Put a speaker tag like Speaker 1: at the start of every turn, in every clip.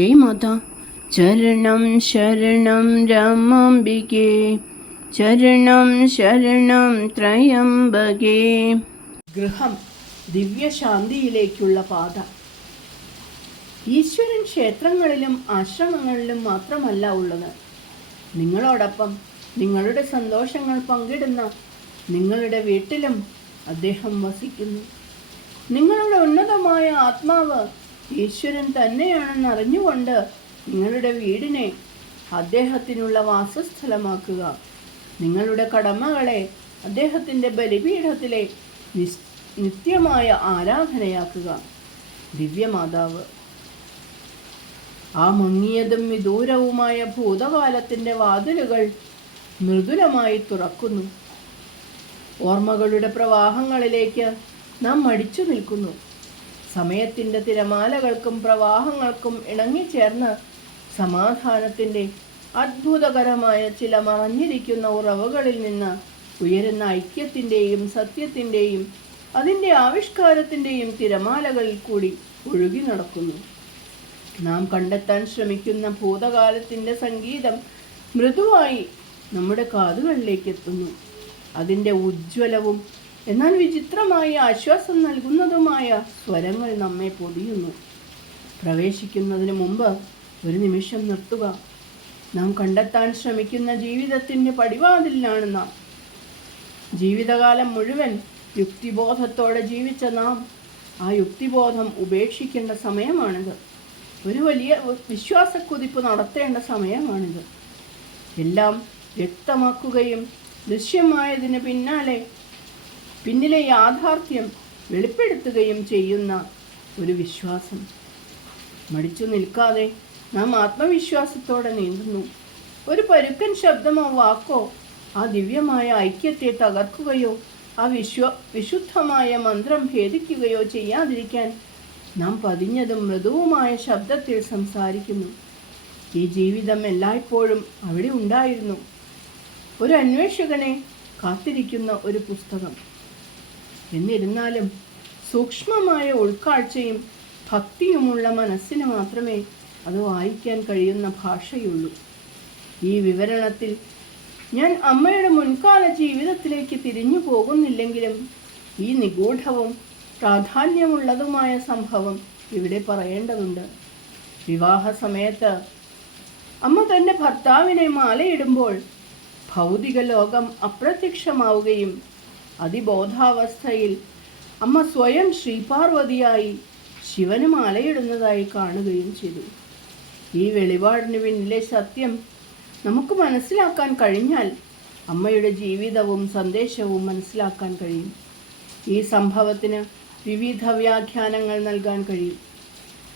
Speaker 1: മാത ചരണം ശരണം രാമാംബികേ ചരണം ശരണം ത്രയംബകേ. ഗൃഹം ദിവ്യശാന്തിയിലേക്കുള്ള പാത. ഈശ്വരൻ ക്ഷേത്രങ്ങളിലും ആശ്രമങ്ങളിലും മാത്രമല്ല ഉള്ളത്. നിങ്ങളോടൊപ്പം നിങ്ങളുടെ സന്തോഷങ്ങൾ പങ്കിടുന്ന നിങ്ങളുടെ വീട്ടിലും അദ്ദേഹം വസിക്കുന്നു. നിങ്ങളുടെ ഉന്നതമായ ആത്മാവ് ഈശ്വരൻ തന്നെയാണെന്ന് അറിഞ്ഞുകൊണ്ട് നിങ്ങളുടെ വീടിനെ അദ്ദേഹത്തിനുള്ള വാസസ്ഥലമാക്കുക. നിങ്ങളുടെ കടമകളെ അദ്ദേഹത്തിന്റെ ബലിപീഠത്തിലെ നിത്യമായ ആരാധനയാക്കുക. ദിവ്യമാതാവ് ആ മങ്ങിയതും വിദൂരവുമായ ഭൂതകാലത്തിന്റെ വാതിലുകൾ മൃദുലമായി തുറക്കുന്നു. ഓർമ്മകളുടെ പ്രവാഹങ്ങളിലേക്ക് നാം മടിച്ചു നിൽക്കുന്നു. സമയത്തിന്റെ തിരമാലകൾക്കും പ്രവാഹങ്ങൾക്കും ഇണങ്ങിച്ചേർന്ന് സമാധാനത്തിന്റെ അത്ഭുതകരമായ ചില മറഞ്ഞിരിക്കുന്ന ഉറവുകളിൽ നിന്ന് ഉയരുന്ന ഐക്യത്തിന്റെയും സത്യത്തിന്റെയും അതിന്റെ ആവിഷ്കാരത്തിന്റെയും തിരമാലകളിൽ കൂടി ഒഴുകി നടക്കുന്നു. നാം കണ്ടെത്താൻ ശ്രമിക്കുന്ന ഭൂതകാലത്തിന്റെ സംഗീതം മൃദുവായി നമ്മുടെ കാതുകളിലേക്ക് എത്തുന്നു. അതിന്റെ ഉജ്ജ്വലവും എന്നാൽ വിചിത്രമായി ആശ്വാസം നൽകുന്നതുമായ സ്വരങ്ങൾ നമ്മെ പൊതിയുന്നു. പ്രവേശിക്കുന്നതിന് മുമ്പ് ഒരു നിമിഷം നിർത്തുക. നാം കണ്ടെത്താൻ ശ്രമിക്കുന്ന ജീവിതത്തിന്റെ പടിവാതിലാണ് നാം. ജീവിതകാലം മുഴുവൻ യുക്തിബോധത്തോടെ ജീവിച്ച നാം ആ യുക്തിബോധം ഉപേക്ഷിക്കേണ്ട സമയമാണിത്. ഒരു വലിയ വിശ്വാസക്കുതിപ്പ് നടത്തേണ്ട സമയമാണിത്. എല്ലാം വ്യക്തമാക്കുകയും ദൃശ്യമായതിന് പിന്നാലെ പിന്നിലെ യാഥാർത്ഥ്യം വെളിപ്പെടുത്തുകയും ചെയ്യുന്ന ഒരു വിശ്വാസം. മടിച്ചു നിൽക്കാതെ നാം ആത്മവിശ്വാസത്തോടെ നീന്തുന്നു. ഒരു പരുക്കൻ ശബ്ദമോ വാക്കോ ആ ദിവ്യമായ ഐക്യത്തെ തകർക്കുകയോ ആ വിശ്വ വിശുദ്ധമായ മന്ത്രം ഭേദിക്കുകയോ ചെയ്യാതിരിക്കാൻ നാം പതിഞ്ഞതും മൃദുവുമായ ശബ്ദത്തിൽ സംസാരിക്കുന്നു. ഈ ജീവിതം എല്ലായ്പ്പോഴും അവിടെ ഉണ്ടായിരുന്നു. ഒരു അന്വേഷകനെ കാത്തിരിക്കുന്ന ഒരു പുസ്തകം. എന്നിരുന്നാലും സൂക്ഷ്മമായ ഉൾക്കാഴ്ചയും ഭക്തിയുമുള്ള മനസ്സിന് മാത്രമേ അത് വായിക്കാൻ കഴിയുന്ന ഭാഷയുള്ളൂ. ഈ വിവരണത്തിൽ ഞാൻ അമ്മയുടെ മുൻകാല ജീവിതത്തിലേക്ക് തിരിഞ്ഞു പോകുന്നില്ലെങ്കിലും ഈ നിഗൂഢവും പ്രാധാന്യമുള്ളതുമായ സംഭവം ഇവിടെ പറയേണ്ടതുണ്ട്. വിവാഹ സമയത്ത് അമ്മ തന്റെ ഭർത്താവിനെ മാലയിടുമ്പോൾ ഭൗതിക ലോകം അപ്രത്യക്ഷമാവുകയും അതിബോധാവസ്ഥയിൽ അമ്മ സ്വയം ശ്രീപാർവതിയായി ശിവന് മാലയിടുന്നതായി കാണുകയും ചെയ്തു. ഈ വെളിപാടിന് പിന്നിലെ സത്യം നമുക്ക് മനസ്സിലാക്കാൻ കഴിഞ്ഞാൽ അമ്മയുടെ ജീവിതവും സന്ദേശവും മനസ്സിലാക്കാൻ കഴിയും. ഈ സംഭവത്തിന് വിവിധ വ്യാഖ്യാനങ്ങൾ നൽകാൻ കഴിയും.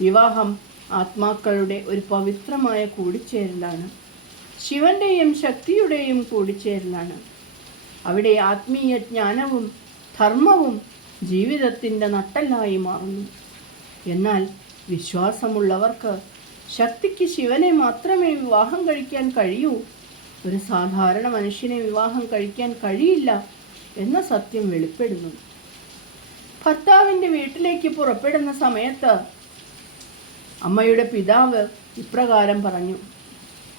Speaker 1: വിവാഹം ആത്മാക്കളുടെ ഒരു പവിത്രമായ കൂടിച്ചേരലാണ്. ശിവന്റെയും ശക്തിയുടെയും കൂടിച്ചേരലാണ്. അവിടെ ആത്മീയ ജ്ഞാനവും ധർമ്മവും ജീവിതത്തിന്റെ നട്ടല്ലായി മാറുന്നു. എന്നാൽ വിശ്വാസമുള്ളവർക്ക് ശക്തിക്ക് ശിവനെ മാത്രമേ വിവാഹം കഴിക്കാൻ കഴിയൂ. ഒരു സാധാരണ മനുഷ്യനെ വിവാഹം കഴിക്കാൻ കഴിയില്ല എന്ന സത്യം വെളിപ്പെടുന്നു. ഭർത്താവിന്റെ വീട്ടിലേക്ക് പുറപ്പെടുന്ന സമയത്ത് അമ്മയുടെ പിതാവ് ഇപ്രകാരം പറഞ്ഞു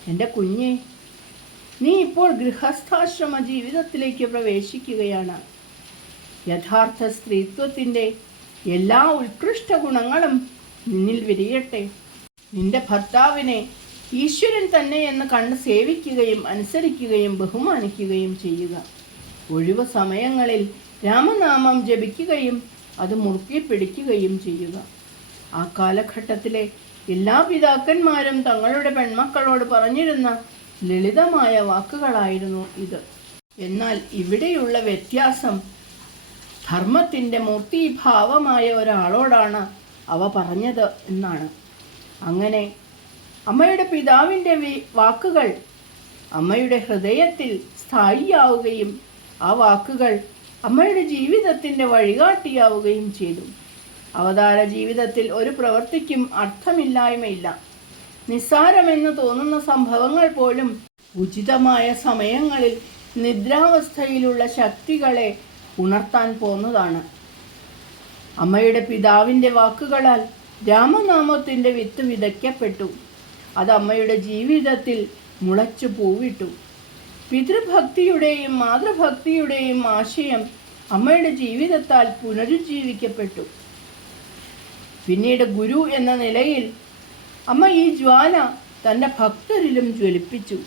Speaker 1: എന്റെ കുഞ്ഞെ നീ ഇപ്പോൾ ഗൃഹസ്ഥാശ്രമ ജീവിതത്തിലേക്ക് പ്രവേശിക്കുകയാണ്. യഥാർത്ഥ സ്ത്രീത്വത്തിന്റെ എല്ലാ ഉത്കൃഷ്ട ഗുണങ്ങളും നിന്നിൽ വിരിയട്ടെ. നിന്റെ ഭർത്താവിനെ ഈശ്വരൻ തന്നെ എന്ന് കണ്ട് സേവിക്കുകയും അനുസരിക്കുകയും ബഹുമാനിക്കുകയും ചെയ്യുക. ഒഴിവ് സമയങ്ങളിൽ രാമനാമം ജപിക്കുകയും അത് മുറുക്കി പിടിക്കുകയും ചെയ്യുക. ആ കാലഘട്ടത്തിലെ എല്ലാ പിതാക്കന്മാരും തങ്ങളുടെ പെൺമക്കളോട് പറഞ്ഞിരുന്ന ലളിതമായ വാക്കുകളായിരുന്നു ഇത്. എന്നാൽ ഇവിടെയുള്ള വ്യത്യാസം ധർമ്മത്തിന്റെ മൂർത്തിഭാവമായ ഒരാളോടാണ് അവ പറഞ്ഞത് എന്നാണ്. അങ്ങനെ അമ്മയുടെ പിതാവിന്റെ വാക്കുകൾ അമ്മയുടെ ഹൃദയത്തിൽ സ്ഥായിയാവുകയും ആ വാക്കുകൾ അമ്മയുടെ ജീവിതത്തിന്റെ വഴികാട്ടിയാവുകയും ചെയ്തു. അവതാര ജീവിതത്തിൽ ഒരു പ്രവൃത്തിക്കും അർത്ഥമില്ലായ്മയില്ല. നിസ്സാരമെന്ന് തോന്നുന്ന സംഭവങ്ങൾ പോലും ഉചിതമായ സമയങ്ങളിൽ നിദ്രാവസ്ഥയിലുള്ള ശക്തികളെ ഉണർത്താൻ പോന്നതാണ്. അമ്മയുടെ പിതാവിന്റെ വാക്കുകളാൽ രാമനാമത്തിന്റെ വിത്ത് വിതയ്ക്കപ്പെട്ടു. അത് അമ്മയുടെ ജീവിതത്തിൽ മുളച്ചു പൂവിട്ടു. പിതൃഭക്തിയുടെയും മാതൃഭക്തിയുടെയും ആശയം അമ്മയുടെ ജീവിതത്താൽ പുനരുജ്ജീവിക്കപ്പെട്ടു. പിന്നീട് ഗുരു എന്ന നിലയിൽ അമ്മ ഈ ജ്വാല തന്റെ ഭക്തരിലും ജ്വലിപ്പിച്ചു.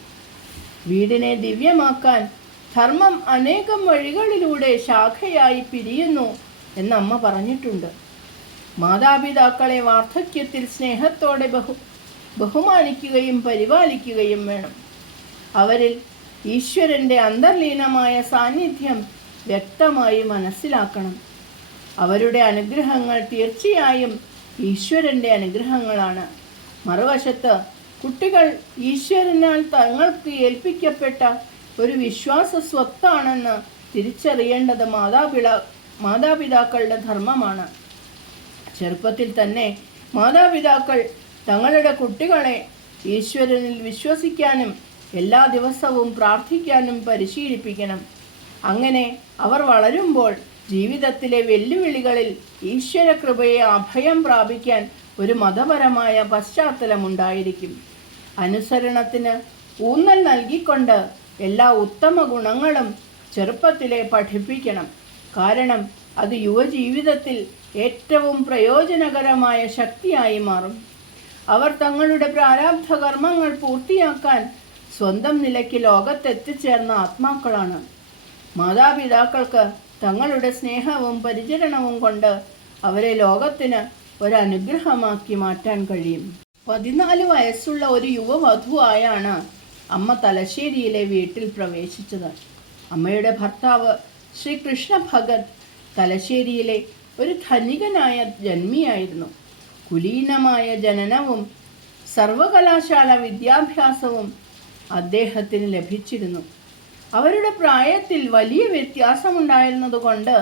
Speaker 1: വീടിനെ ദിവ്യമാക്കാൻ ധർമ്മം അനേകം വഴികളിലൂടെ ശാഖയായി പിരിയുന്നു എന്ന് അമ്മ പറഞ്ഞിട്ടുണ്ട്. മാതാപിതാക്കളെ വാർദ്ധക്യത്തിൽ സ്നേഹത്തോടെ ബഹു ബഹുമാനിക്കുകയും പരിപാലിക്കുകയും വേണം. അവരിൽ ഈശ്വരന്റെ അന്തർലീനമായ സാന്നിധ്യം വ്യക്തമായി മനസ്സിലാക്കണം. അവരുടെ അനുഗ്രഹങ്ങൾ തീർച്ചയായും ഈശ്വരന്റെ അനുഗ്രഹങ്ങളാണ്. മറുവശത്ത് കുട്ടികൾ ഈശ്വരനാൽ തങ്ങൾക്ക് ഏൽപ്പിക്കപ്പെട്ട ഒരു വിശ്വാസ സ്വത്താണെന്ന് തിരിച്ചറിയേണ്ടത് മാതാപിതാ മാതാപിതാക്കളുടെ ധർമ്മമാണ്. ചെറുപ്പത്തിൽ തന്നെ മാതാപിതാക്കൾ തങ്ങളുടെ കുട്ടികളെ ഈശ്വരനിൽ വിശ്വസിക്കാനും എല്ലാ ദിവസവും പ്രാർത്ഥിക്കാനും പരിശീലിപ്പിക്കണം. അങ്ങനെ അവർ വളരുമ്പോൾ ജീവിതത്തിലെ വെല്ലുവിളികളിൽ ഈശ്വരകൃപയെ അഭയം പ്രാപിക്കാൻ ഒരു മതപരമായ പശ്ചാത്തലമുണ്ടായിരിക്കും. അനുസരണത്തിന് ഊന്നൽ നൽകിക്കൊണ്ട് എല്ലാ ഉത്തമ ഗുണങ്ങളും ചെറുപ്പത്തിലെ പഠിപ്പിക്കണം. കാരണം അത് യുവജീവിതത്തിൽ ഏറ്റവും പ്രയോജനകരമായ ശക്തിയായി മാറും. അവർ തങ്ങളുടെ പ്രാരാബ്ധ കർമ്മങ്ങൾ പൂർത്തിയാക്കാൻ സ്വന്തം നിലയ്ക്ക് ലോകത്തെത്തിച്ചേർന്ന ആത്മാക്കളാണ്. മാതാപിതാക്കൾക്ക് തങ്ങളുടെ സ്നേഹവും പരിചരണവും കൊണ്ട് അവരെ ലോകത്തിന് ഒരനുഗ്രഹമാക്കി മാറ്റാൻ കഴിയും. പതിനാല് വയസ്സുള്ള ഒരു യുവവധുവായാണ് അമ്മ തലശ്ശേരിയിലെ വീട്ടിൽ പ്രവേശിച്ചത്. അമ്മയുടെ ഭർത്താവ് ശ്രീ കൃഷ്ണ ഭഗത് തലശ്ശേരിയിലെ ഒരു ധനികനായ ജന്മിയായിരുന്നു. കുലീനമായ ജനനവും സർവകലാശാല വിദ്യാഭ്യാസവും അദ്ദേഹത്തിന് ലഭിച്ചിരുന്നു. അവരുടെ പ്രായത്തിൽ വലിയ വ്യത്യാസമുണ്ടായിരുന്നതുകൊണ്ട്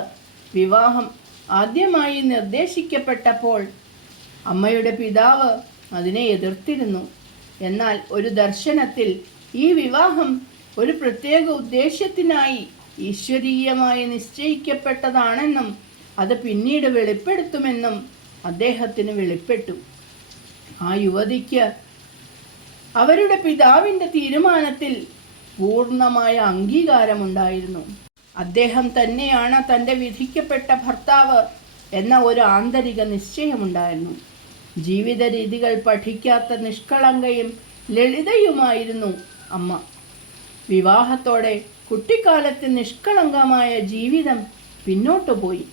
Speaker 1: വിവാഹം ആദ്യമായി നിർദ്ദേശിക്കപ്പെട്ടപ്പോൾ അമ്മയുടെ പിതാവ് അതിനെ എതിർത്തിരുന്നു. എന്നാൽ ഒരു ദർശനത്തിൽ ഈ വിവാഹം ഒരു പ്രത്യേക ഉദ്ദേശ്യത്തിനായി ഈശ്വരീയമായി നിശ്ചയിക്കപ്പെട്ടതാണെന്നും അത് പിന്നീട് വെളിപ്പെടുത്തുമെന്നും അദ്ദേഹത്തിന് വെളിപ്പെട്ടു. ആ യുവതിക്ക് അവരുടെ പിതാവിന്റെ തീരുമാനത്തിൽ പൂർണമായ അംഗീകാരമുണ്ടായിരുന്നു. അദ്ദേഹം തന്നെയാണ് തന്റെ വിധിക്കപ്പെട്ട ഭർത്താവ് എന്ന ഒരു ആന്തരിക നിശ്ചയമുണ്ടായിരുന്നു. ജീവിത രീതികൾ പഠിക്കാത്ത നിഷ്കളങ്കയും ലളിതയുമായിരുന്നു അമ്മ. വിവാഹത്തോടെ കുട്ടിക്കാലത്ത് നിഷ്കളങ്കമായ ജീവിതം പിന്നോട്ടു പോയി.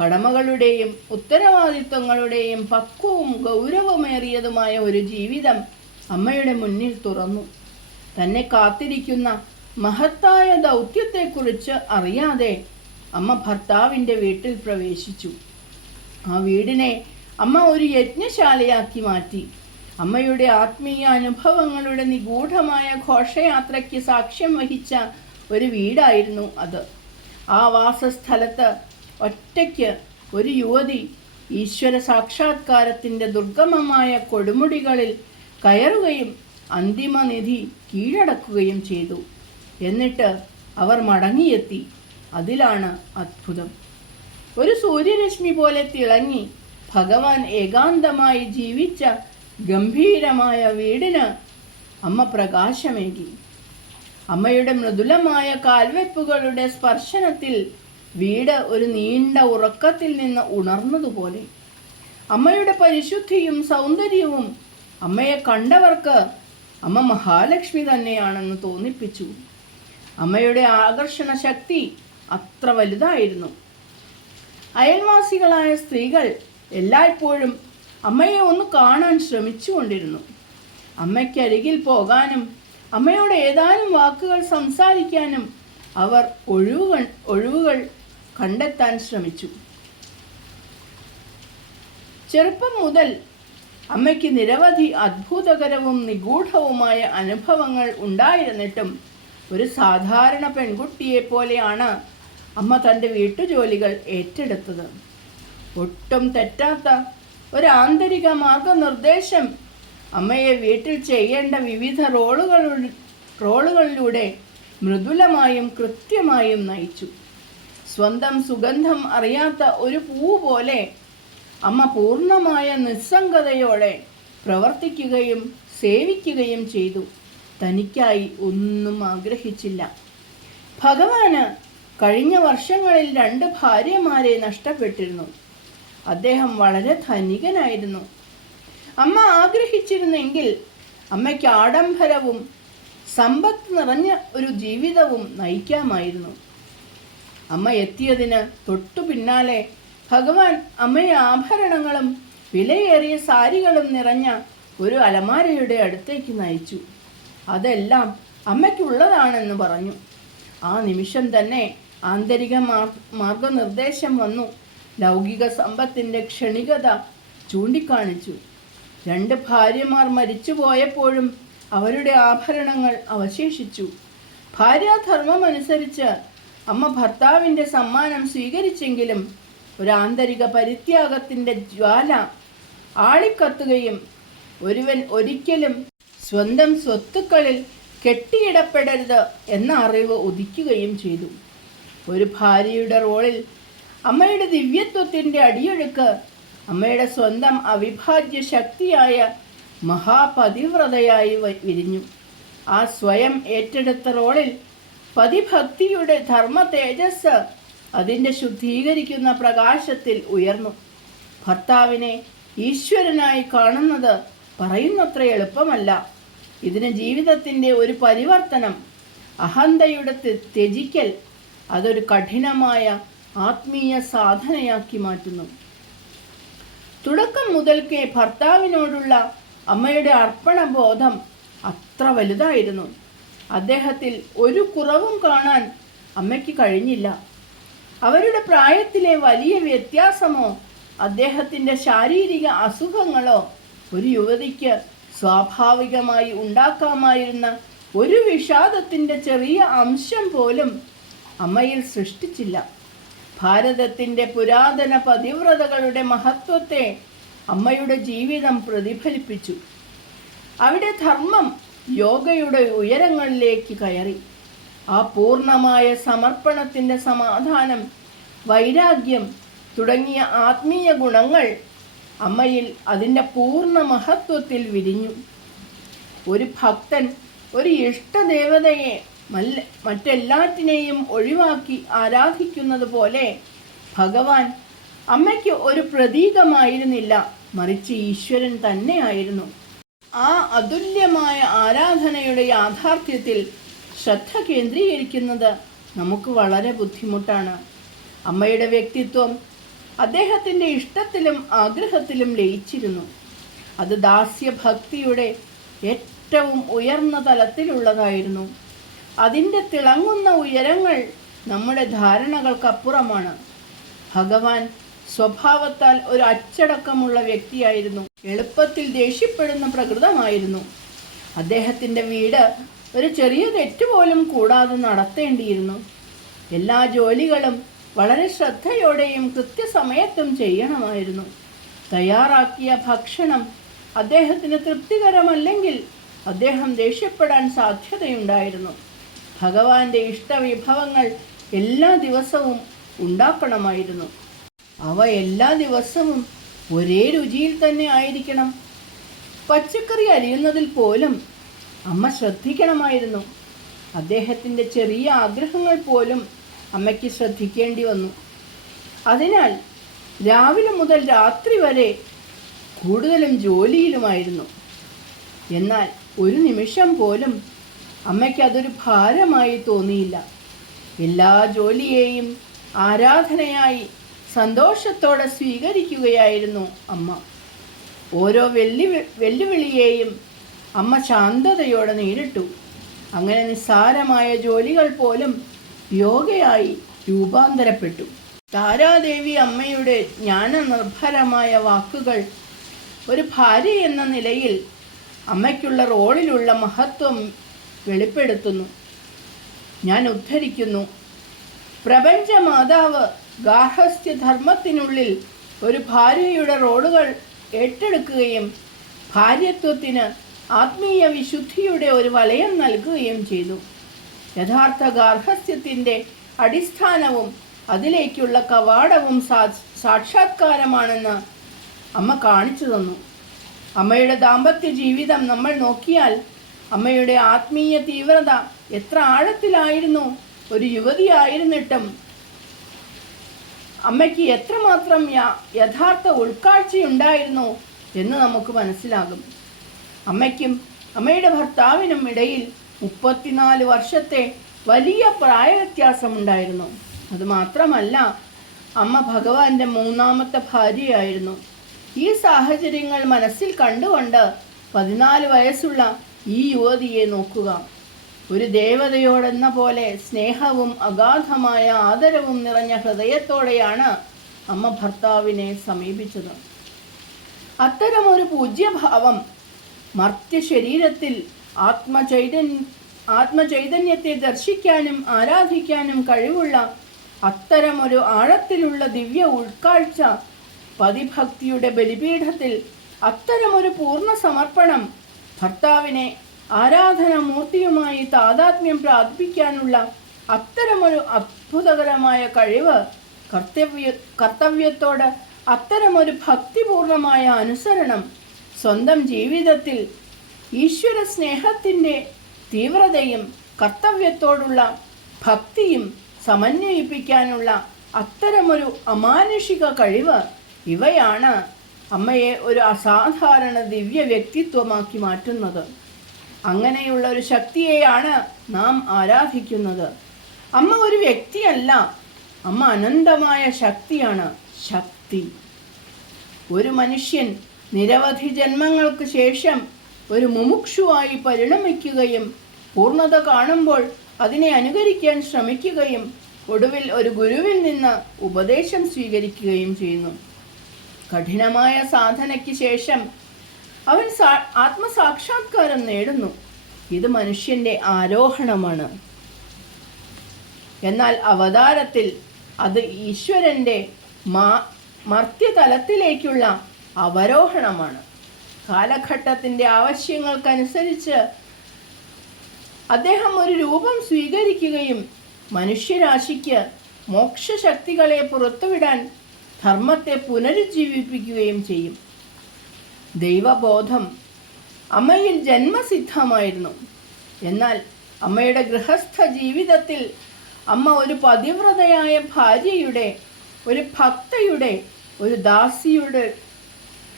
Speaker 1: കടമകളുടെയും ഉത്തരവാദിത്വങ്ങളുടെയും പക്വവും ഗൗരവമേറിയതുമായ ഒരു ജീവിതം അമ്മയുടെ മുന്നിൽ തുറന്നു. തന്നെ കാത്തിരിക്കുന്ന മഹത്തായ ദൗത്യത്തെക്കുറിച്ച് അറിയാതെ അമ്മ ഭർത്താവിന്റെ വീട്ടിൽ പ്രവേശിച്ചു. ആ വീടിനെ അമ്മ ഒരു യജ്ഞശാലയാക്കി മാറ്റി. അമ്മയുടെ ആത്മീയ അനുഭവങ്ങളുടെ നിഗൂഢമായ ഘോഷയാത്രയ്ക്ക് സാക്ഷ്യം വഹിച്ച ഒരു വീടായിരുന്നു അത്. ആ വാസസ്ഥലത്ത് ഒറ്റയ്ക്ക് ഒരു യുവതി ഈശ്വര സാക്ഷാത്കാരത്തിന്റെ ദുർഗമമായ കൊടുമുടികളിൽ കയറുകയും അന്തിമനിധി കീഴടക്കുകയും ചെയ്തു. എന്നിട്ട് അവർ മടങ്ങിയെത്തി. അതിലാണ് അത്ഭുതം. ഒരു സൂര്യരശ്മി പോലെ തിളങ്ങി ഭഗവാൻ ഏകാന്തമായി ജീവിച്ച ഗംഭീരമായ വീടിന് അമ്മ പ്രകാശമേകി. അമ്മയുടെ മൃദുലമായ കാൽവെപ്പുകളുടെ സ്പർശനത്തിൽ വീട് ഒരു നീണ്ട ഉറക്കത്തിൽ നിന്ന് ഉണർന്നതുപോലെ. അമ്മയുടെ പരിശുദ്ധിയും സൗന്ദര്യവും അമ്മയെ കണ്ടവർക്ക് അമ്മ മഹാലക്ഷ്മി തന്നെയാണെന്ന് തോന്നിപ്പിച്ചു. അമ്മയുടെ ആകർഷണ ശക്തി അത്ര വലുതായിരുന്നു. അയൽവാസികളായ സ്ത്രീകൾ എല്ലായ്പ്പോഴും അമ്മയെ ഒന്ന് കാണാൻ ശ്രമിച്ചുകൊണ്ടിരുന്നു. അമ്മയ്ക്കരികിൽ പോകാനും അമ്മയോട് ഏതാനും വാക്കുകൾ സംസാരിക്കാനും അവർ ഒഴിവുകൾ ഒഴിവുകൾ കണ്ടെത്താൻ ശ്രമിച്ചു. ചെറുപ്പം മുതൽ അമ്മയ്ക്ക് നിരവധി അത്ഭുതകരവും നിഗൂഢവുമായ അനുഭവങ്ങൾ ഉണ്ടായിരുന്നിട്ടും ഒരു സാധാരണ പെൺകുട്ടിയെ പോലെയാണ് അമ്മ തന്റെ വീട്ടുജോലികൾ ഏറ്റെടുത്തത്. ഒട്ടും തെറ്റാത്ത ഒരു ആന്തരിക മാർഗനിർദ്ദേശം അമ്മയെ വീട്ടിൽ ചെയ്യേണ്ട വിവിധ റോളുകൾ റോളുകളിലൂടെ മൃദുലമായും കൃത്യമായും നയിച്ചു. സ്വന്തം സുഗന്ധം അറിയാത്ത ഒരു പൂ പോലെ അമ്മ പൂർണമായ നിസ്സംഗതയോടെ പ്രവർത്തിക്കുകയും സേവിക്കുകയും ചെയ്തു. തനിക്കായി ഒന്നും ആഗ്രഹിച്ചില്ല. ഭഗവാന് കഴിഞ്ഞ വർഷങ്ങളിൽ രണ്ട് ഭാര്യമാരെ നഷ്ടപ്പെട്ടിരുന്നു. അദ്ദേഹം വളരെ ധനികനായിരുന്നു. അമ്മ ആഗ്രഹിച്ചിരുന്നെങ്കിൽ അമ്മയ്ക്ക് ആഡംബരവും സമ്പത്ത് നിറഞ്ഞ ഒരു ജീവിതവും നയിക്കാമായിരുന്നു. അമ്മ എത്തിയതിന് തൊട്ടു പിന്നാലെ ഭഗവാൻ അമ്മയെ ആഭരണങ്ങളും വിലയേറിയ സാരികളും നിറഞ്ഞ ഒരു അലമാരയുടെ അടുത്തേക്ക് നയിച്ചു. അതെല്ലാം അമ്മയ്ക്കുള്ളതാണെന്ന് പറഞ്ഞു. ആ നിമിഷം തന്നെ ആന്തരിക മാർ മാർഗനിർദ്ദേശം വന്നു. ലൗകിക സമ്പത്തിന്റെ ക്ഷണികത ചൂണ്ടിക്കാണിച്ചു. രണ്ട് ഭാര്യമാർ മരിച്ചു പോയപ്പോഴും അവരുടെ ആഭരണങ്ങൾ അവശേഷിച്ചു. ഭാര്യാധർമ്മം അനുസരിച്ച് അമ്മ ഭർത്താവിന്റെ സമ്മാനം സ്വീകരിച്ചെങ്കിലും ഒരു ആന്തരിക പരിത്യാഗത്തിന്റെ ജ്വാല ആളിക്കത്തുകയും ഒരുവൻ ഒരിക്കലും സ്വന്തം സ്വത്തുക്കളിൽ കെട്ടിയിടപ്പെടരുത് എന്ന അറിവ് ഉദിക്കുകയും ചെയ്തു. ഒരു ഭാര്യയുടെ റോളിൽ അമ്മയുടെ ദിവ്യത്വത്തിന്റെ അടിയൊഴുക്ക് അമ്മയുടെ സ്വന്തം അവിഭാജ്യ ശക്തിയായ മഹാപതിവ്രതയായി വിരിഞ്ഞു. ആ സ്വയം ഏറ്റെടുത്ത റോളിൽ പതിഭക്തിയുടെ ധർമ്മ തേജസ് അതിന്റെ ശുദ്ധീകരിക്കുന്ന പ്രകാശത്തിൽ ഉയർന്നു. ഭർത്താവിനെ ഈശ്വരനായി കാണുന്നത് പറയുന്നത്ര എളുപ്പമല്ല. ഇതിന് ജീവിതത്തിന്റെ ഒരു പരിവർത്തനം അഹന്തയുടെ ത്യ- ത്യജിക്കൽ അതൊരു കഠിനമായ ആത്മീയ സാധനയാക്കി മാറ്റുന്നു. തുടക്കം മുതൽക്കേ ഭർത്താവിനോടുള്ള അമ്മയുടെ അർപ്പണബോധം അത്ര വലുതായിരുന്നു. അദ്ദേഹത്തിൽ ഒരു കുറവും കാണാൻ അമ്മയ്ക്ക് കഴിഞ്ഞില്ല. അവരുടെ പ്രായത്തിലെ വലിയ വ്യത്യാസമോ അദ്ദേഹത്തിന്റെ ശാരീരിക അസുഖങ്ങളോ ഒരു യുവതിക്ക് സ്വാഭാവികമായി ഉണ്ടാക്കാമായിരുന്ന ഒരു വിഷാദത്തിന്റെ ചെറിയ അംശം പോലും അമ്മയിൽ സൃഷ്ടിച്ചില്ല. ഭാരതത്തിന്റെ പുരാതന പതിവ്രതകളുടെ മഹത്വത്തെ അമ്മയുടെ ജീവിതം പ്രതിഫലിപ്പിച്ചു. അവിടെ ധർമ്മം യോഗയുടെ ഉയരങ്ങളിലേക്ക് കയറി. ആ പൂർണമായ സമർപ്പണത്തിന്റെ സമാധാനം വൈരാഗ്യം തുടങ്ങിയ ആത്മീയ ഗുണങ്ങൾ അമ്മയിൽ അതിന്റെ പൂർണ മഹത്വത്തിൽ വിരിഞ്ഞു. ഒരു ഭക്തൻ ഒരു ഇഷ്ടദേവതയെ മല്ല മറ്റെല്ലാറ്റിനെയും ഒഴിവാക്കി ആരാധിക്കുന്നത് പോലെ ഭഗവാൻ അമ്മയ്ക്ക് ഒരു പ്രതീകമായിരുന്നില്ല. മറിച്ച് ഈശ്വരൻ തന്നെയായിരുന്നു. ആ അതുല്യമായ ആരാധനയുടെ യാഥാർത്ഥ്യത്തിൽ ശ്രദ്ധ കേന്ദ്രീകരിക്കുന്നത് നമുക്ക് വളരെ ബുദ്ധിമുട്ടാണ്. അമ്മയുടെ വ്യക്തിത്വം അദ്ദേഹത്തിന്റെ ഇഷ്ടത്തിലും ആഗ്രഹത്തിലും ലയിച്ചിരുന്നു. അത് ദാസ്യഭക്തിയുടെ ഏറ്റവും ഉയർന്ന തലത്തിലുള്ളതായിരുന്നു. അതിന്റെ തിളങ്ങുന്ന ഉയരങ്ങൾ നമ്മുടെ ധാരണകൾക്കപ്പുറമാണ്. ഭഗവാൻ സ്വഭാവത്താൽ ഒരു അച്ചടക്കമുള്ള വ്യക്തിയായിരുന്നു. എളുപ്പത്തിൽ ദേഷ്യപ്പെടുന്ന പ്രകൃതമായിരുന്നു. അദ്ദേഹത്തിന്റെ വീട് ഒരു ചെറിയ തെറ്റുപോലും കൂടാതെ നടത്തേണ്ടിയിരുന്നു. എല്ലാ ജോലികളും വളരെ ശ്രദ്ധയോടെയും കൃത്യസമയത്തും ചെയ്യണമായിരുന്നു. തയ്യാറാക്കിയ ഭക്ഷണം അദ്ദേഹത്തിന് തൃപ്തികരമല്ലെങ്കിൽ അദ്ദേഹം ദേഷ്യപ്പെടാൻ സാധ്യതയുണ്ടായിരുന്നു. ഭഗവാന്റെ ഇഷ്ടവിഭവങ്ങൾ എല്ലാ ദിവസവും ഉണ്ടാക്കണമായിരുന്നു. അവ എല്ലാ ദിവസവും ഒരേ രുചിയിൽ തന്നെ ആയിരിക്കണം. പച്ചക്കറി അരിയുന്നതിൽ പോലും അമ്മ ശ്രദ്ധിക്കണമായിരുന്നു. അദ്ദേഹത്തിന്റെ ചെറിയ ആഗ്രഹങ്ങൾ പോലും അമ്മയ്ക്ക് ശ്രദ്ധിക്കേണ്ടി വന്നു. അതിനാൽ രാവിലെ മുതൽ രാത്രി വരെ കൂടുതലും ജോലിയിലുമായിരുന്നു. എന്നാൽ ഒരു നിമിഷം പോലും അമ്മയ്ക്ക് അതൊരു ഭാരമായി തോന്നിയില്ല. എല്ലാ ജോലിയെയും ആരാധനയായി സന്തോഷത്തോടെ സ്വീകരിക്കുകയായിരുന്നു അമ്മ. ഓരോ വെല്ലു വെല്ലുവിളിയെയും അമ്മ ശാന്തതയോടെ നേരിട്ടു. അങ്ങനെ നിസ്സാരമായ ജോലികൾ പോലും യോഗയായി രൂപാന്തരപ്പെട്ടു. താരാദേവി അമ്മയുടെ ജ്ഞാനനിർഭരമായ വാക്കുകൾ ഒരു ഭാര്യ എന്ന നിലയിൽ അമ്മയ്ക്കുള്ള റോളിലുള്ള മഹത്വം വെളിപ്പെടുത്തുന്നു. ഞാൻ ഉദ്ധരിക്കുന്നു പ്രപഞ്ച മാതാവ് ഗാർഹസ്ഥ്യധർമ്മത്തിനുള്ളിൽ ഒരു ഭാര്യയുടെ റോളുകൾ ഏറ്റെടുക്കുകയും ഭാര്യത്വത്തിന് ആത്മീയ വിശുദ്ധിയുടെ ഒരു വലയം നൽകുകയും ചെയ്തു. യഥാർത്ഥ ഗാർഹസ്ഥ്യത്തിന്റെ അടിസ്ഥാനവും അതിലേക്കുള്ള കവാടവും സാക്ഷാത്കാരമാണെന്ന് അമ്മ കാണിച്ചു തന്നു. അമ്മയുടെ ദാമ്പത്യ ജീവിതം നമ്മൾ നോക്കിയാൽ അമ്മയുടെ ആത്മീയ തീവ്രത എത്ര ആഴത്തിലായിരുന്നു. ഒരു യുവതിയായിരുന്നിട്ടും അമ്മയ്ക്ക് എത്രമാത്രം യഥാർത്ഥ ഉൾക്കാഴ്ചയുണ്ടായിരുന്നു എന്ന് നമുക്ക് മനസ്സിലാകും. അമ്മയ്ക്കും അമ്മയുടെ ഭർത്താവിനും ഇടയിൽ മുപ്പത്തിനാല് വർഷത്തെ വലിയ പ്രായവ്യത്യാസമുണ്ടായിരുന്നു. അതുമാത്രമല്ല അമ്മ ഭഗവാന്റെ മൂന്നാമത്തെ ഭാര്യയായിരുന്നു. ഈ സാഹചര്യങ്ങൾ മനസ്സിൽ കണ്ടുകൊണ്ട് പതിനാല് വയസ്സുള്ള ഈ യുവതിയെ നോക്കുക. ഒരു ദേവതയോടെന്ന പോലെ സ്നേഹവും അഗാധമായ ആദരവും നിറഞ്ഞ ഹൃദയത്തോടെയാണ് അമ്മ ഭർത്താവിനെ സമീപിച്ചത്. അത്തരമൊരു പൂജ്യഭാവം മർത്യ ശരീരത്തിൽ ആത്മചൈതന്യ ആത്മചൈതന്യത്തെ ദർശിക്കാനും ആരാധിക്കാനും കഴിവുള്ള അത്തരമൊരു ആഴത്തിലുള്ള ദിവ്യ ഉൾക്കാഴ്ച പതിഭക്തിയുടെ ബലിപീഠത്തിൽ അത്തരമൊരു പൂർണ സമർപ്പണം ഭർത്താവിനെ ആരാധനാമൂർത്തിയുമായി താതാത്മ്യം പ്രാപിക്കാനുള്ള അത്തരമൊരു അത്ഭുതകരമായ കഴിവ് കർത്തവ്യ കർത്തവ്യത്തോട് അത്തരമൊരു ഭക്തിപൂർണമായ അനുസരണം സ്വന്തം ജീവിതത്തിൽ ഈശ്വര സ്നേഹത്തിന്റെ തീവ്രതയും കർത്തവ്യത്തോടുള്ള ഭക്തിയും സമന്വയിപ്പിക്കാനുള്ള അത്തരമൊരു അമാനുഷിക കഴിവ് ഇവയാണ് അമ്മയെ ഒരു അസാധാരണ ദിവ്യ വ്യക്തിത്വമാക്കി മാറ്റുന്നത്. അങ്ങനെയുള്ള ഒരു ശക്തിയെയാണ് നാം ആരാധിക്കുന്നത്. അമ്മ ഒരു വ്യക്തിയല്ല. അമ്മ അനന്തമായ ശക്തിയാണ് ശക്തി. ഒരു മനുഷ്യൻ നിരവധി ജന്മങ്ങൾക്ക് ശേഷം ഒരു മുമുക്ഷുവായി പരിണമിക്കുകയും പൂർണത കാണുമ്പോൾ അതിനെ അനുകരിക്കാൻ ശ്രമിക്കുകയും ഒടുവിൽ ഒരു ഗുരുവിൽ നിന്ന് ഉപദേശം സ്വീകരിക്കുകയും ചെയ്യുന്നു. കഠിനമായ സാധനയ്ക്ക് ശേഷം അവൻ ആത്മസാക്ഷാത്കാരം നേടുന്നു. ഇത് മനുഷ്യന്റെ ആരോഹണമാണ്. എന്നാൽ അവതാരത്തിൽ അത് ഈശ്വരന്റെ മാ മർത്യതലത്തിലേക്കുള്ള അവരോഹണമാണ്. കാലഘട്ടത്തിന്റെ ആവശ്യങ്ങൾക്കനുസരിച്ച് അദ്ദേഹം ഒരു രൂപം സ്വീകരിക്കുകയും മനുഷ്യരാശിക്ക് മോക്ഷശക്തികളെ പുറത്തുവിടാൻ ധർമ്മത്തെ പുനരുജ്ജീവിപ്പിക്കുകയും ചെയ്യും. ദൈവബോധം അമ്മയിൽ ജന്മസിദ്ധമായിരുന്നു. എന്നാൽ അമ്മയുടെ ഗൃഹസ്ഥ ജീവിതത്തിൽ അമ്മ ഒരു പതിവ്രതയായ ഭാര്യയുടെ ഒരു ഭക്തയുടെ ഒരു ദാസിയുടെ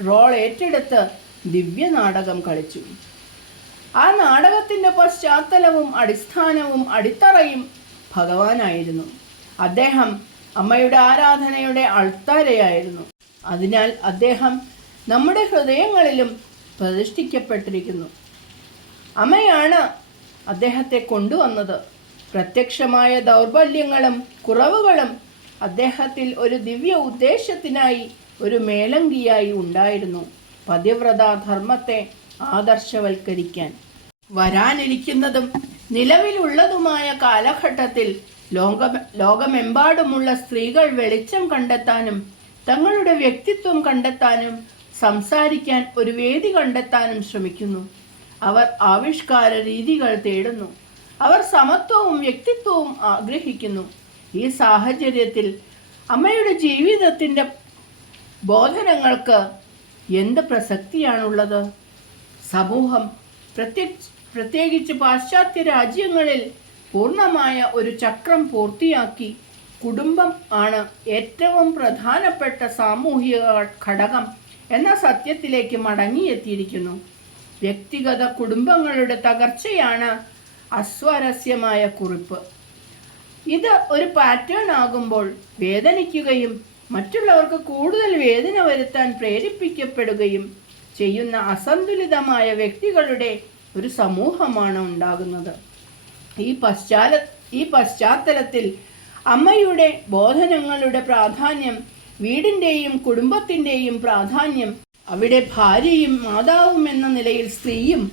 Speaker 1: റോൾ ഏറ്റെടുത്ത് ദിവ്യ നാടകം കളിച്ചു. ആ നാടകത്തിന്റെ പശ്ചാത്തലവും അടിസ്ഥാനവും അടിത്തറയും ഭഗവാനായിരുന്നു. അദ്ദേഹം അമ്മയുടെ ആരാധനയുടെ അൾത്താരയായിരുന്നു. അതിനാൽ അദ്ദേഹം നമ്മുടെ ഹൃദയങ്ങളിലും പ്രതിഷ്ഠിക്കപ്പെട്ടിരിക്കുന്നു. അമ്മയാണ് അദ്ദേഹത്തെ കൊണ്ടുവന്നത്. പ്രത്യക്ഷമായ ദൗർബല്യങ്ങളും കുറവുകളും അദ്ദേഹത്തിൽ ഒരു ദിവ്യ ഉദ്ദേശത്തിനായി ഒരു മേലങ്കിയായി ഉണ്ടായിരുന്നു. പതിവ്രത ധർമ്മത്തെ ആദർശവൽക്കരിക്കാൻ. വരാനിരിക്കുന്നതും നിലവിലുള്ളതുമായ കാലഘട്ടത്തിൽ ലോക ലോകമെമ്പാടുമുള്ള സ്ത്രീകൾ വെളിച്ചം കണ്ടെത്താനും തങ്ങളുടെ വ്യക്തിത്വം കണ്ടെത്താനും സംസാരിക്കാൻ ഒരു വേദി കണ്ടെത്താനും ശ്രമിക്കുന്നു. അവർ ആവിഷ്കാര രീതികൾ തേടുന്നു. അവർ സമത്വവും വ്യക്തിത്വവും ആഗ്രഹിക്കുന്നു. ഈ സാഹചര്യത്തിൽ അമ്മയുടെ ജീവിതത്തിന്റെ ബോധനങ്ങൾക്ക് എന്ത് പ്രസക്തിയാണുള്ളത്? സമൂഹം പ്രത്യേകിച്ച് പ്രത്യേകിച്ച് പാശ്ചാത്യ രാജ്യങ്ങളിൽ പൂർണമായ ഒരു ചക്രം പൂർത്തിയാക്കി കുടുംബം ആണ് ഏറ്റവും പ്രധാനപ്പെട്ട സാമൂഹിക ഘടകം എന്ന സത്യത്തിലേക്ക് മടങ്ങിയെത്തിയിരിക്കുന്നു. വ്യക്തിഗത കുടുംബങ്ങളുടെ തകർച്ചയാണ് അസ്വാരസ്യമായ കുറിപ്പ്. ഇത് ഒരു പാറ്റേൺ ആകുമ്പോൾ വേദനിക്കുകയും മറ്റുള്ളവർക്ക് കൂടുതൽ വേദന വരുത്താൻ പ്രേരിപ്പിക്കപ്പെടുകയും ചെയ്യുന്ന അസന്തുലിതമായ വ്യക്തികളുടെ ഒരു സമൂഹമാണ് ഉണ്ടാകുന്നത്. ഈ പശ്ചാല ഈ പശ്ചാത്തലത്തിൽ അമ്മയുടെ ബോധനങ്ങളുടെ പ്രാധാന്യം വീടിന്റെയും കുടുംബത്തിന്റെയും പ്രാധാന്യം അവിടെ ഭാര്യയും മാതാവും എന്ന നിലയിൽ സ്ത്രീയും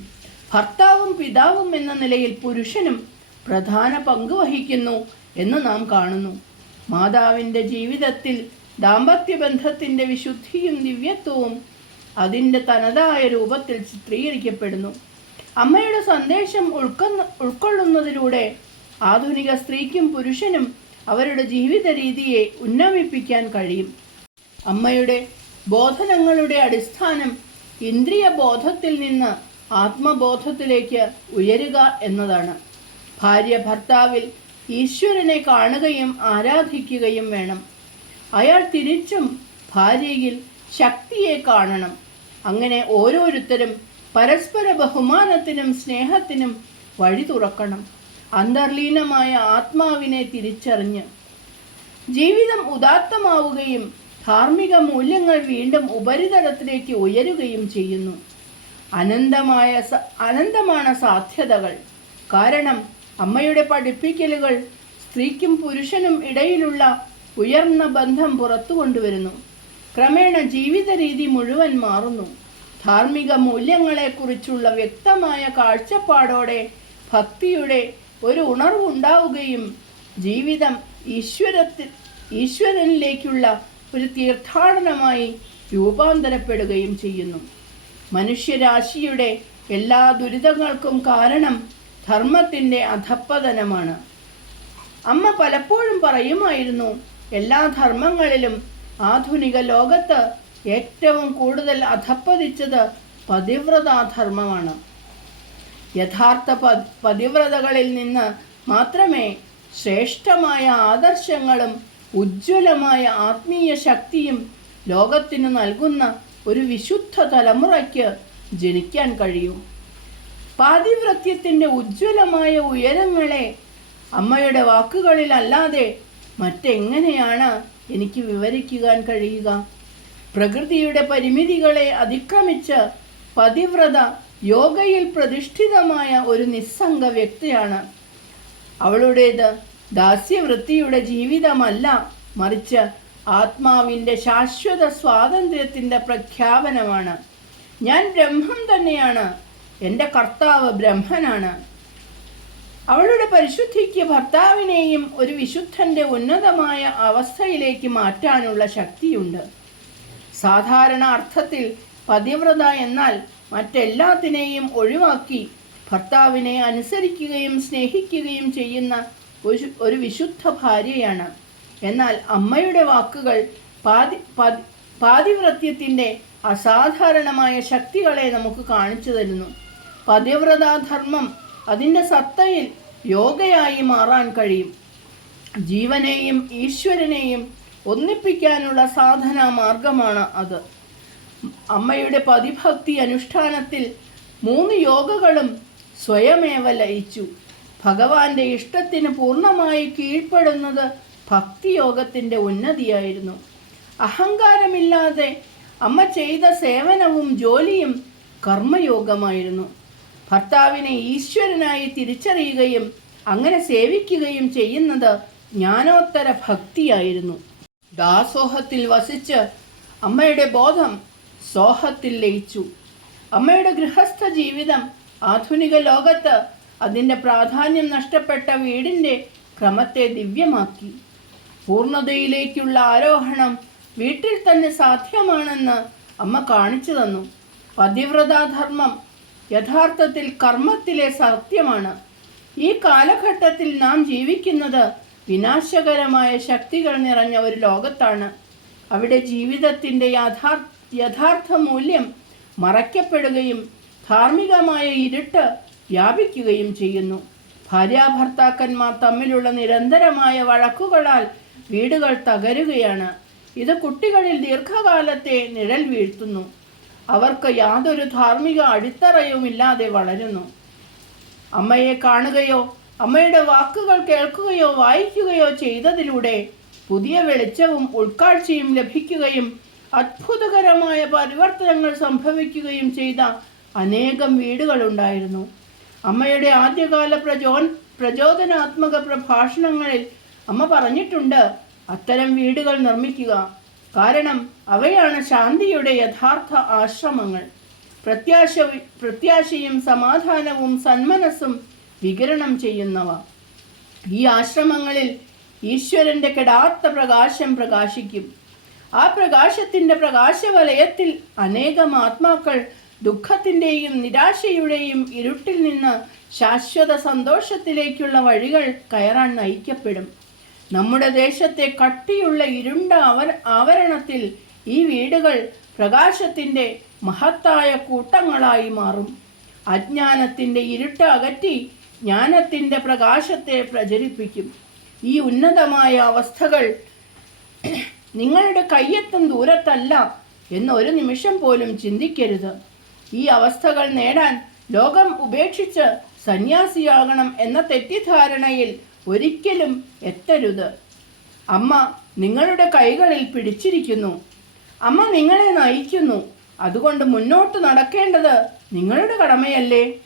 Speaker 1: ഭർത്താവും പിതാവും എന്ന നിലയിൽ പുരുഷനും പ്രധാന പങ്ക് വഹിക്കുന്നു എന്ന് നാം കാണുന്നു. മാതാവിന്റെ ജീവിതത്തിൽ ദാമ്പത്യ ബന്ധത്തിന്റെ വിശുദ്ധിയും ദിവ്യത്വവും അതിന്റെ തനതായ രൂപത്തിൽ ചിത്രീകരിക്കപ്പെടുന്നു. അമ്മയുടെ സന്ദേശം ഉൾക്കൊന്ന ഉൾക്കൊള്ളുന്നതിലൂടെ ആധുനിക സ്ത്രീക്കും പുരുഷനും അവരുടെ ജീവിത രീതിയെ ഉന്നമിപ്പിക്കാൻ കഴിയും. അമ്മയുടെ ബോധനങ്ങളുടെ അടിസ്ഥാനം ഇന്ദ്രിയ ബോധത്തിൽ നിന്ന് ആത്മബോധത്തിലേക്ക് ഉയരുക എന്നതാണ്. ഭാര്യ ഭർത്താവിൽ ഈശ്വരനെ കാണുകയും ആരാധിക്കുകയും വേണം. അയാൾ തിരിച്ചും ഭാര്യയിൽ ശക്തിയെ കാണണം. അങ്ങനെ ഓരോരുത്തരും പരസ്പര ബഹുമാനത്തിനും സ്നേഹത്തിനും വഴി തുറക്കണം. അന്തർലീനമായ ആത്മാവിനെ തിരിച്ചറിഞ്ഞ് ജീവിതം ഉദാത്തമാവുകയും ധാർമ്മിക മൂല്യങ്ങൾ വീണ്ടും ഉപരിതലത്തിലേക്ക് ഉയരുകയും ചെയ്യുന്നു. അനന്തമായ അനന്തമാണ് സാധ്യതകൾ. കാരണം അമ്മയുടെ പഠിപ്പിക്കലുകൾ സ്ത്രീക്കും പുരുഷനും ഇടയിലുള്ള ഉയർന്ന ബന്ധം പുറത്തു കൊണ്ടുവരുന്നു. ക്രമേണ ജീവിത രീതി മുഴുവൻ മാറുന്നു. ധാർമ്മിക മൂല്യങ്ങളെക്കുറിച്ചുള്ള വ്യക്തമായ കാഴ്ചപ്പാടോടെ ഭക്തിയുടെ ഒരു ഉണർവുണ്ടാവുകയും ജീവിതം ഈശ്വരത്തിൽ ഈശ്വരനിലേക്കുള്ള ഒരു തീർത്ഥാടനമായി രൂപാന്തരപ്പെടുകയും ചെയ്യുന്നു. മനുഷ്യരാശിയുടെ എല്ലാ ദുരിതങ്ങൾക്കും കാരണം ധർമ്മത്തിന്റെ അധപ്പതനമാണ് അമ്മ പലപ്പോഴും പറയുമായിരുന്നു എല്ലാ ധർമ്മങ്ങളിലും ആധുനിക ലോകത്ത് ഏറ്റവും കൂടുതൽ അധപ്പതിച്ചത് പതിവ്രതാധർമ്മമാണ് യഥാർത്ഥ പതിവ്രതകളിൽ നിന്ന് മാത്രമേ ശ്രേഷ്ഠമായ ആദർശങ്ങളും ഉജ്ജ്വലമായ ആത്മീയ ശക്തിയും ലോകത്തിന് നൽകുന്ന ഒരു വിശുദ്ധ തലമുറയ്ക്ക് ജനിക്കാൻ കഴിയൂ. പാതിവ്രത്യത്തിന്റെ ഉജ്ജ്വലമായ ഉയരങ്ങളെ അമ്മയുടെ വാക്കുകളിലല്ലാതെ മറ്റെങ്ങനെയാണ് എനിക്ക് വിവരിക്കുവാൻ കഴിയുക? പ്രകൃതിയുടെ പരിമിതികളെ അതിക്രമിച്ച് പതിവ്രത യോഗയിൽ പ്രതിഷ്ഠിതമായ ഒരു നിസ്സംഗ വ്യക്തിയാണ്. അവളുടേത് ദാസ്യവൃത്തിയുടെ ജീവിതമല്ല മറിച്ച് ആത്മാവിന്റെ ശാശ്വത സ്വാതന്ത്ര്യത്തിന്റെ പ്രഖ്യാപനമാണ്. ഞാൻ ബ്രഹ്മം തന്നെയാണ്. എന്റെ കർത്താവ് ബ്രഹ്മനാണ്. അവളുടെ പരിശുദ്ധിക്ക് ഭർത്താവിനെയും ഒരു വിശുദ്ധന്റെ ഉന്നതമായ അവസ്ഥയിലേക്ക് മാറ്റാനുള്ള ശക്തിയുണ്ട്. സാധാരണ അർത്ഥത്തിൽ പതിവ്രത എന്നാൽ മറ്റെല്ലാത്തിനെയും ഒഴിവാക്കി ഭർത്താവിനെ അനുസരിക്കുകയും സ്നേഹിക്കുകയും ചെയ്യുന്ന ഒരു ഒരു വിശുദ്ധ ഭാര്യയാണ്. എന്നാൽ അമ്മയുടെ വാക്കുകൾ പാതി പതി പാതിവ്രത്യത്തിന്റെ അസാധാരണമായ ശക്തികളെ നമുക്ക് കാണിച്ചു തരുന്നു. പതിവ്രതാധർമ്മം അതിന്റെ സത്തയിൽ യോഗയായി മാറാൻ കഴിയും. ജീവനെയും ഈശ്വരനെയും ഒന്നിപ്പിക്കാനുള്ള സാധനാ മാർഗമാണ് അത്. അമ്മയുടെ പതിഭക്തി അനുഷ്ഠാനത്തിൽ മൂന്ന് യോഗകളും സ്വയമേവ ലയിച്ചു. ഭഗവാന്റെ ഇഷ്ടത്തിന് പൂർണമായി കീഴ്പ്പെടുന്നത് ഭക്തിയോഗത്തിന്റെ ഉന്നതിയായിരുന്നു. അഹങ്കാരമില്ലാതെ അമ്മ ചെയ്ത സേവനവും ജോലിയും കർമ്മയോഗമായിരുന്നു. ഭർത്താവിനെ ഈശ്വരനായി തിരിച്ചറിയുകയും അങ്ങനെ സേവിക്കുകയും ചെയ്യുന്നത് ജ്ഞാനോത്തര ഭക്തിയായിരുന്നു. ദാസോഹത്തിൽ വസിച്ച് അമ്മയുടെ ബോധം സോഹത്തിൽ ലയിച്ചു. അമ്മയുടെ ഗൃഹസ്ഥ ജീവിതം ആധുനിക ലോകത്ത് അതിന്റെ പ്രാധാന്യം നഷ്ടപ്പെട്ട വീടിന്റെ ക്രമത്തെ ദിവ്യമാക്കി. പൂർണതയിലേക്കുള്ള ആരോഹണം വീട്ടിൽ തന്നെ സാധ്യമാണെന്ന് അമ്മ കാണിച്ചു തന്നു. പതിവ്രതാധർമ്മം യഥാർത്ഥത്തിൽ കർമ്മത്തിലെ സത്യമാണ്. ഈ കാലഘട്ടത്തിൽ നാം ജീവിക്കുന്നത് വിനാശകരമായ ശക്തികൾ നിറഞ്ഞ ഒരു ലോകത്താണ്. അവിടെ ജീവിതത്തിന്റെ യഥാർ യഥാർത്ഥ മൂല്യം മറയ്ക്കപ്പെടുകയും ധാർമ്മികമായ ഇരുട്ട് വ്യാപിക്കുകയും ചെയ്യുന്നു. ഭാര്യാഭർത്താക്കന്മാർ തമ്മിലുള്ള നിരന്തരമായ വഴക്കുകളാൽ വീടുകൾ തകരുകയാണ്. ഇത് കുട്ടികളിൽ ദീർഘകാലത്തെ നിഴൽ വീഴ്ത്തുന്നു. അവർക്ക് യാതൊരു ധാർമ്മിക അടിത്തറയുമില്ലാതെ വളരുന്നു. അമ്മയെ കാണുകയോ അമ്മയുടെ വാക്കുകൾ കേൾക്കുകയോ വായിക്കുകയോ ചെയ്തതിലൂടെ പുതിയ വെളിച്ചവും ഉൾക്കാഴ്ചയും ലഭിക്കുകയും അത്ഭുതകരമായ പരിവർത്തനങ്ങൾ സംഭവിക്കുകയും ചെയ്ത അനേകം വീടുകളുണ്ടായിരുന്നു. അമ്മയുടെ ആദ്യകാല പ്രചോ പ്രചോദനാത്മക പ്രഭാഷണങ്ങളിൽ അമ്മ പറഞ്ഞിട്ടുണ്ട് അത്തരം വീടുകൾ നിർമ്മിക്കുക. കാരണം അവയാണ് ശാന്തിയുടെ യഥാർത്ഥ ആശ്രമങ്ങൾ. പ്രത്യാശ പ്രത്യാശയും സമാധാനവും സന്മനസ്സും വികരണം ചെയ്യുന്നവ. ഈ ആശ്രമങ്ങളിൽ ഈശ്വരന്റെ കെടാത്ത പ്രകാശം പ്രകാശിക്കും. ആ പ്രകാശത്തിന്റെ പ്രകാശവലയത്തിൽ അനേകം ആത്മാക്കൾ ദുഃഖത്തിന്റെയും നിരാശയുടെയും ഇരുട്ടിൽ നിന്ന് ശാശ്വത സന്തോഷത്തിലേക്കുള്ള വഴികൾ കയറാൻ നയിക്കപ്പെടും. നമ്മുടെ ദേശത്തെ കട്ടിയുള്ള ഇരുണ്ട അവർ ആവരണത്തിൽ ഈ വീടുകൾ പ്രകാശത്തിന്റെ മഹത്തായ കൂട്ടങ്ങളായി മാറും. അജ്ഞാനത്തിന്റെ ഇരുട്ട് അകറ്റി ജ്ഞാനത്തിന്റെ പ്രകാശത്തെ പ്രചരിപ്പിക്കും. ഈ ഉന്നതമായ അവസ്ഥകൾ നിങ്ങളുടെ കയ്യെത്തും ദൂരത്തല്ല എന്ന് ഒരു നിമിഷം പോലും ചിന്തിക്കരുത്. ഈ അവസ്ഥകൾ നേടാൻ ലോകം ഉപേക്ഷിച്ച് സന്യാസിയാകണം എന്ന തെറ്റിദ്ധാരണയിൽ ഒരിക്കലും എത്തരുത്. അമ്മ നിങ്ങളുടെ കൈകളിൽ പിടിച്ചിരിക്കുന്നു. അമ്മ നിങ്ങളെ നയിക്കുന്നു. അതുകൊണ്ട് മുന്നോട്ട് നടക്കേണ്ടത് നിങ്ങളുടെ കടമയല്ലേ?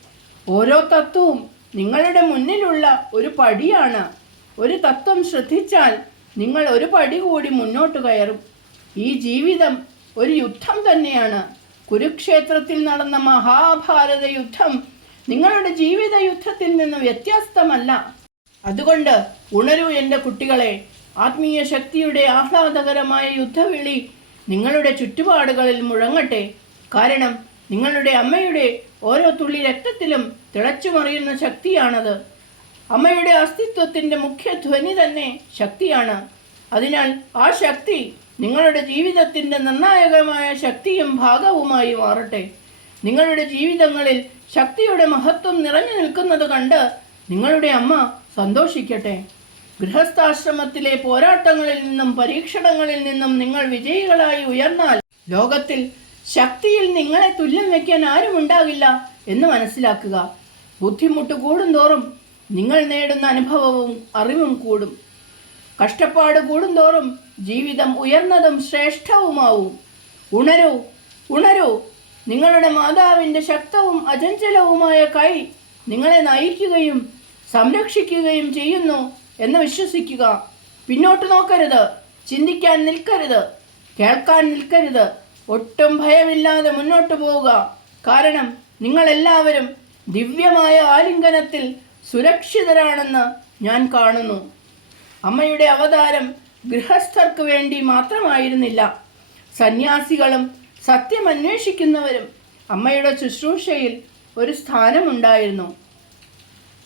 Speaker 1: ഓരോ തത്വവും നിങ്ങളുടെ മുന്നിലുള്ള ഒരു പടിയാണ്. ഒരു തത്വം ശ്രദ്ധിച്ചാൽ നിങ്ങൾ ഒരു പടി കൂടി മുന്നോട്ട് കയറും. ഈ ജീവിതം ഒരു യുദ്ധം തന്നെയാണ്. കുരുക്ഷേത്രത്തിൽ നടന്ന മഹാഭാരത യുദ്ധം നിങ്ങളുടെ ജീവിത യുദ്ധത്തിൽ നിന്ന് വ്യത്യസ്തമല്ല. അതുകൊണ്ട് ഉണരൂ എന്റെ കുട്ടികളെ. ആത്മീയ ശക്തിയുടെ ആഹ്ലാദകരമായ യുദ്ധവിളി നിങ്ങളുടെ ചുറ്റുപാടുകളിൽ മുഴങ്ങട്ടെ. കാരണം നിങ്ങളുടെ അമ്മയുടെ ഓരോ തുള്ളി രക്തത്തിലും തിളച്ചുമറിയുന്ന ശക്തിയാണത്. അമ്മയുടെ അസ്തിത്വത്തിന്റെ മുഖ്യ ധ്വനി തന്നെ ശക്തിയാണ്. അതിനാൽ ആ ശക്തി നിങ്ങളുടെ ജീവിതത്തിന്റെ നിർണായകമായ ശക്തിയും ഭാഗവുമായി മാറട്ടെ. നിങ്ങളുടെ ജീവിതങ്ങളിൽ ശക്തിയുടെ മഹത്വം നിറഞ്ഞു നിൽക്കുന്നത് കണ്ട് നിങ്ങളുടെ അമ്മ സന്തോഷിക്കട്ടെ. ഗൃഹസ്ഥാശ്രമത്തിലെ പോരാട്ടങ്ങളിൽ നിന്നും പരീക്ഷണങ്ങളിൽ നിന്നും നിങ്ങൾ വിജയികളായി ഉയർന്നാൽ ലോകത്തിൽ ശക്തിയിൽ നിങ്ങളെ തുല്യം വയ്ക്കാൻ ആരും ഉണ്ടാകില്ല എന്ന് മനസ്സിലാക്കുക. ബുദ്ധിമുട്ട് കൂടുന്തോറും നിങ്ങൾ നേടുന്ന അനുഭവവും അറിവും കൂടും. കഷ്ടപ്പാട് കൂടുന്തോറും ജീവിതം ഉയർന്നതും ശ്രേഷ്ഠവുമാവും. ഉണരൂ ഉണരൂ. നിങ്ങളുടെ മാതാവിന്റെ ശക്തവും അചഞ്ചലവുമായ കൈ നിങ്ങളെ നയിക്കുകയും സംരക്ഷിക്കുകയും ചെയ്യുന്നു എന്ന് വിശ്വസിക്കുക. പിന്നോട്ട് നോക്കരുത്. ചിന്തിക്കാൻ നിൽക്കരുത്. കേൾക്കാൻ നിൽക്കരുത്. ഒട്ടും ഭയമില്ലാതെ മുന്നോട്ട് പോവുക. കാരണം നിങ്ങളെല്ലാവരും ദിവ്യമായ ആലിംഗനത്തിൽ സുരക്ഷിതരാണെന്ന് ഞാൻ കാണുന്നു. അമ്മയുടെ അവതാരം ഗൃഹസ്ഥർക്ക് വേണ്ടി മാത്രമായിരുന്നില്ല. സന്യാസികളും സത്യം അന്വേഷിക്കുന്നവരും അമ്മയുടെ ശുശ്രൂഷയിൽ ഒരു സ്ഥാനമുണ്ടായിരുന്നു.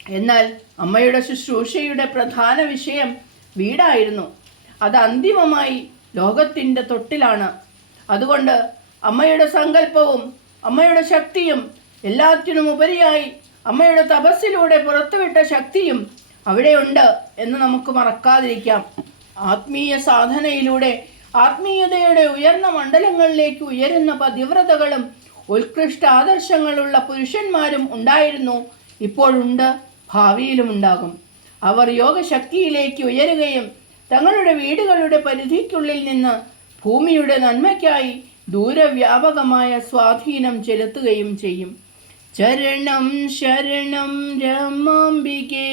Speaker 1: എന്നാൽ അമ്മയുടെ ശുശ്രൂഷയുടെ പ്രധാന വിഷയം വീടായിരുന്നു. അത് അന്തിമമായി ലോകത്തിന്റെ തൊട്ടിലാണ്. അതുകൊണ്ട് അമ്മയുടെ സങ്കല്പവും അമ്മയുടെ ശക്തിയും എല്ലാത്തിനും ഉപരിയായി അമ്മയുടെ തപസ്സിലൂടെ പുറത്തുവിട്ട ശക്തിയും അവിടെയുണ്ട് എന്ന് നമുക്ക് മറക്കാതിരിക്കാം. ആത്മീയ സാധനയിലൂടെ ആത്മീയതയുടെ ഉയർന്ന മണ്ഡലങ്ങളിലേക്ക് ഉയരുന്ന പതിവ്രതകളും ഉത്കൃഷ്ട ആദർശങ്ങളുള്ള പുരുഷന്മാരും ഉണ്ടായിരുന്നു. ഇപ്പോഴുണ്ട്. ഭാവിയിലും ഉണ്ടാകും അവർ യോഗശക്തിയിലേക്ക് ഉയരുകയും തങ്ങളുടെ വീടുകളുടെ പരിധിക്കുള്ളിൽ നിന്ന് ഭൂമിയുടെ നന്മയ്ക്കായി ദൂരവ്യാപകമായ സ്വാധീനം ചെലുത്തുകയും ചെയ്യും. ചരണം ശരണം രമാംബികേ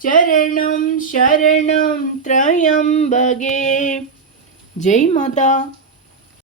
Speaker 1: ചരണം ശരണം ത്രയംബകേ. ജയ് മാതാ.